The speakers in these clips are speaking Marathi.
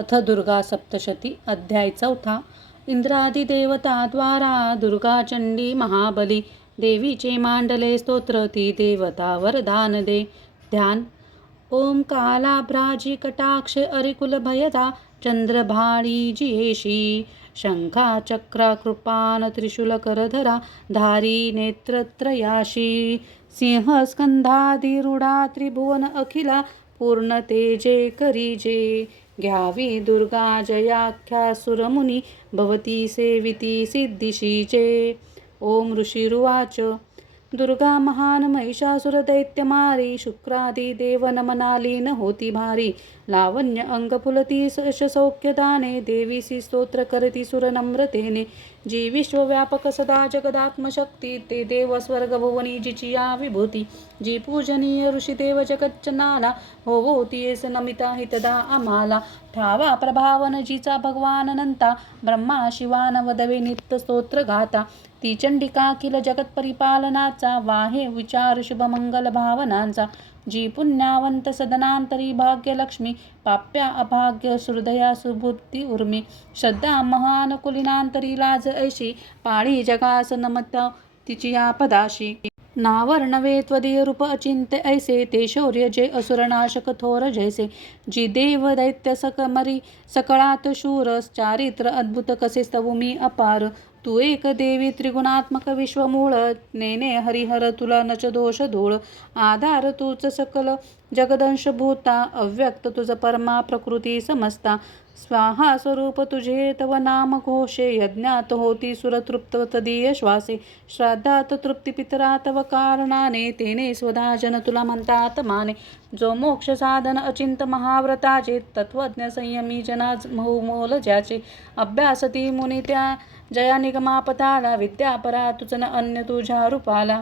अथ दुर्गा सप्तशती अध्याय 4 इंद्रादी देवता द्वारा दुर्गा चंडी महाबली देवीचे मांडले स्तोत्र ती देवता वरदान दे. ध्यान. ओम कालाभ्राजी कटाक्ष अरिकुल भयदा चंद्रभाळी जियेशी शंखा चक्रा कृपान त्रिशूल करधरा धारी नेत्रत्रयाशी सिंह स्कंधादिरूढा त्रिभुवन अखिला पूर्ण तेजे करीजे घ्यावी दुर्गा जयाख्या सुरमुनी भवती सेविती सिद्धिशीचे. ओम ऋषिरुवाच. दुर्गा महान महिषासुर दैत्यमारी शुक्रादी देव नमनाली न होती भारी लावण्य अंग फुलती यश सौख्यदाने देवीसी स्तोत्र करती सुर नम्रतेने जी विश्वव्यापक सदा जगदात्मशक्ती ते देव स्वर्ग भुवनी जिची या विभूती जी पूजनीय ऋषिदेव जगच्चनाला होवोती येस नमिता हितदा आम्हाला ठावा प्रभावन जिचा भगवान अनंता ब्रह्मा शिवान वदवे नित्य स्तोत्र गाता ती चंडिका अखिल जगत परिपालनाचा वाहे विचार शुभमंगल भावनांचा जी पुण्यावंत सदनांतरी भाग्यलक्ष्मी पाप्या अभाग्य हृदया सुबुद्धी उर्मी श्रद्धा महान कुलिनांतरी लाज ऐशी पाळी जगास नमत तिची या पदाशी नावर्णवे त्वदीय रूप अचिंत्य ऐसे ते शौर्य जे असुरनाशक थोर जैसे जी देव दैत्य सकमरी सकळात शूर चारित्र अद्भुत कसे स्तवमी अपार तू एक देवी त्रिगुणात्मक विश्वमूळ नेने हरिहर तुला नच दोष धूळ आधार तूच सकल जगदंशभूता अव्यक्त तुझ परमा प्रकृती समस्ता स्वाहा स्वरूप तुझे तव नाम घोषे यज्ञात होती सुरतृप्त तदीय श्वासे श्राद्धात तृप्ती पितरा तव कारणाने तेने स्वधा जन तुला म्हणतात माने जो मोक्ष साधन अचिंत महाव्रताचे तत्वज्ञ संयमी जना मोल ज्याचे अभ्यासती मुनी त्या जया निगमापताला विद्यापरा तुझन अन्य तुझ्या रूपाला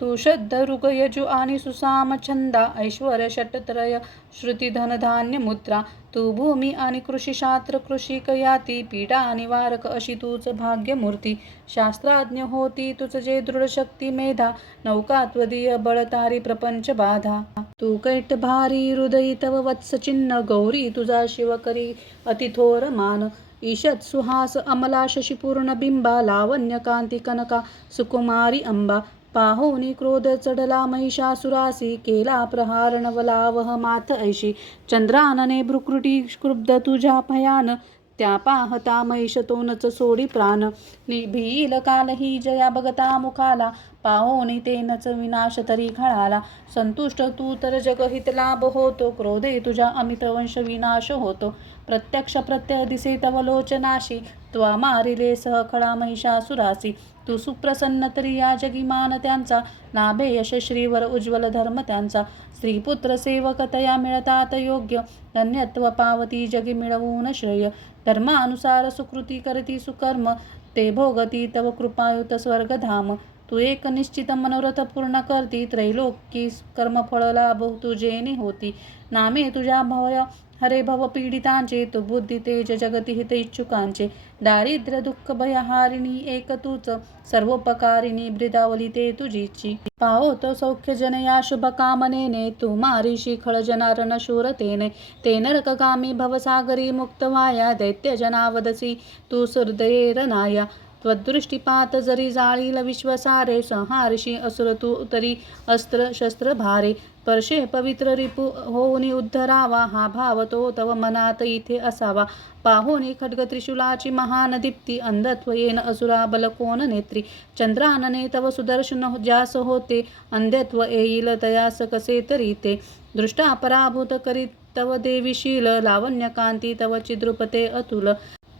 तू शुद्ध ऋग यजु आणि सुसाम छंदा ऐश्वर षटत्रय श्रुती धनधान्य मुद्रा तू भूमी आणि कृषीशास्त्र कृषिक याती पीडा निवारक अशी तूच भाग्यमूर्ती शास्त्राज्ञ होती तुझ जे दृढ शक्ती मेधा नौका त्वदीय बळतारी प्रपंच बाधा तू कैट भारी हृदयी तव वत्स चिन्ह गौरी तुझा शिवकरी अतिथोर मान ईशत सुहास अमला शशिपूर्ण बिंबा लावण्य कांती कनका सुकुमारी अंबा पाहोनी क्रोध चढला महिषासुरासी केला प्रहार नवलावह मात ऐशी चंद्रानने भ्रुकुटी क्रुब्ध तुझ्या भयान त्या पाहता महिष तोनच सोडी प्राण भील कालही जया बघता मुखाला पाहोनी तेनच विनाश तरी खळाला संतुष्ट तू तर जगहित लाभ होतो क्रोधे तुझ्या अमित वंश विनाश होतो प्रत्यक्ष प्रत्यय दिसे तव लोचनाशी त्वा मारिले सहखळा महिषासुरासी तू सुप्रसन्न तरी या जगी मान त्यांचा लाभे यशश्रीवर उज्ज्वल धर्म त्यांचा स्त्रीपुत्र सेवकतया मिळतात योग्य धन्यत्व पावती जगी मिळवून श्रेय धर्मानुसार सुकृती करती सुकर्म ते भोगती तव कृपायुत स्वर्गधाम तू एक निश्चित मनोरथ पूर्ण करती त्रैलोकी कर्मफळ लाभ तुझेने होती नामे तुझ्या भय हरे भव पीडितांचे तू बुद्धी तेज जगती हित इच्छुकांचे दारिद्र्य दुःख भयहारिणी एक तूच सर्वोपकारिणी ब्रिदावली ते तुझीची पाहो तो सौख्य जन या शुभ कामनेने तू मारिशी खळ जनारण शूरतेने ते नरकगामी भवसागरी मुक्त वाया दैत्य जनावदसी तू सुहृदये रनाया त्वदृष्टिपात जरी जाळील विश्वसारे संहारशी असुर तू तरी अस्त्र शस्त्र भारे परशे पवित्र रिपू होऊनी उद्धरावा हा भाव तो तव मनात इथे असावा पाहोनी खड्ग त्रिशूलाची महान दीप्ती अंधत्व येन असुरा बल कोण नेत्री चंद्रानने तव सुदर्शन ज्यास होते अंधत्व येईल तयास कसे तरी ते दृष्टा पराभूत करीत तव देवीशील लावण्यकांती तव चिद्रुपते अतुल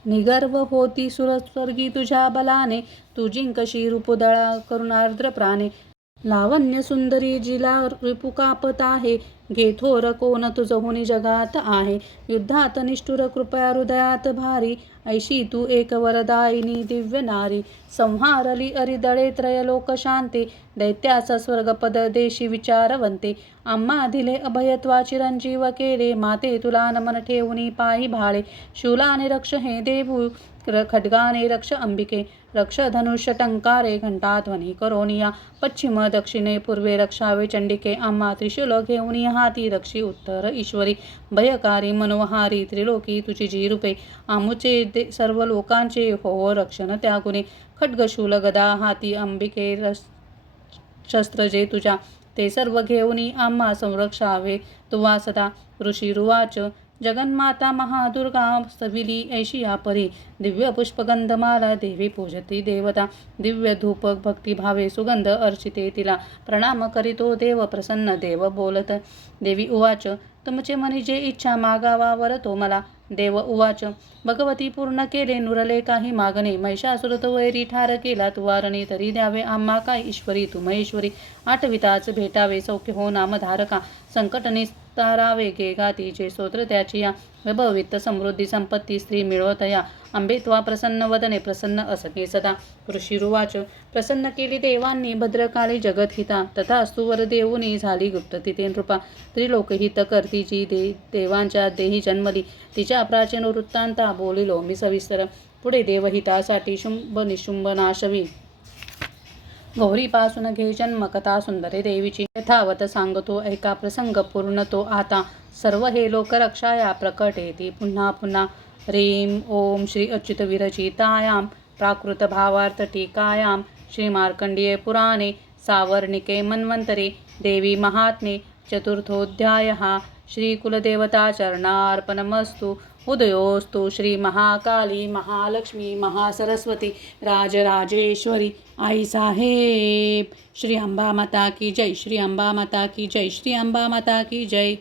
निगर्व होती सुरस्वर्गी तुझ्या बलाने तू जिंकशी रूपदळा करुणार्द्र प्राणे लावण्य सुंदरी जिला रिपू कापत आहे घे थोर कोण तुझ होणी जगात आहे युद्धात निष्ठुर कृपया हृदयात भारी ऐशी तू एक वरदायिनी दिव्य नारी संहारली अरिदळे त्रयलोक शांते दैत्याचा स्वर्गपद देशी विचारवंते. आम्हा दिले अभयत्वा चिरंजीव केले, माते तुला नमन ठेवूनी पायी भाळे. शूलाने रक्ष हे देवू, खड्गाने रक्ष अंबिके. रक्ष धनुष्य टंकारे, घंटाध्वनी करोनिया. पश्चिम दक्षिणे पूर्वे रक्षावे चंडिके. आम्हा त्रिशूल घेऊनी हाती रक्षी उत्तर ईश्वरी. भयकारी मनोहारी त्रिलोकी तुझी जी रूपे. आमुचे सर्व लोकांचे हो रक्षण त्या गुणे. खड्गशूल गदा हाती अंबिके, शस्त्र जे तुझ्या ते सर्व घेऊनी आम्हा संरक्षावे तुवा सदा. ऋषिरुवाच जगन्माता महादुर्गा स्थविली ऐशिया परी. दिव्य पुष्पगंधमाला देवी पूजती देवता. दिव्य धूप भक्तिभावे सुगंध अर्चिते तिला. प्रणाम करीतो देव प्रसन्न देव बोलत. देवी उवाच तुमचे मनी जे इच्छा मागावा वरतो मला. देव उवाच भगवती पूर्ण केले नुरले काही मागणे. महिषासुर तो वैरी ठार केला तुवारणे. तरी द्यावे आम्हा काय ईश्वरी तू महेश्वरी. आठविताच भेटावे सौख्य हो नामधारका. संकट निस्तारावे गे गातीचे स्तोत्र त्याची या. वैभवित समृद्धी संपत्ती स्त्री मिळवतया. अंबे त्वा प्रसन्न वदने प्रसन्न असते सदा. ऋषिरुवाच प्रसन्न केली देवांनी भद्रकाळी जगतहिता. तथास्तु वर देऊनी झाली गुप्त तिथे नृपा. त्रिलोकहित करती जी देवांच्या देही जन्मली. तिच्या प्राचीन वृत्तांता बोलिलो मी सविस्तर. पुढे देवहितासाठी शुंभ निशुंभ नाशवी. गौरीपासून घे जन्म कथा सुंदरे देवीची. यथावत सांगतो ऐका प्रसंग पूर्ण तो आता. सर्व हे लोक रक्षाया प्रकटेती पुन्हा पुन्हा. ह्रीं ओम श्री अच्युत विरचितायां प्राकृत भावार्थ टीकायां श्री मार्कंडेय पुराणे सावर्णिके मन्वंतरे देवी महात्म्ये चतुर्थोऽध्यायः. श्री कुलदेवता चरणार्पणमस्तु. उदयोस्तु श्री महाकाली महालक्ष्मी महासरस्वती राजराजेश्वरी आई साहेब. श्री अंबा माता की जय. श्री अंबा माता की जय. श्री अंबा माता की जय.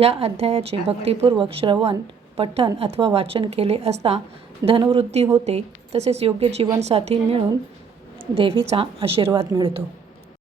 या अध्यायाचे भक्तिपूर्वक श्रवण पठण अथवा वाचन केले असता धनवृद्धी होते, तसेच योग्य जीवनसाथी मिळून देवीचा आशीर्वाद मिळतो.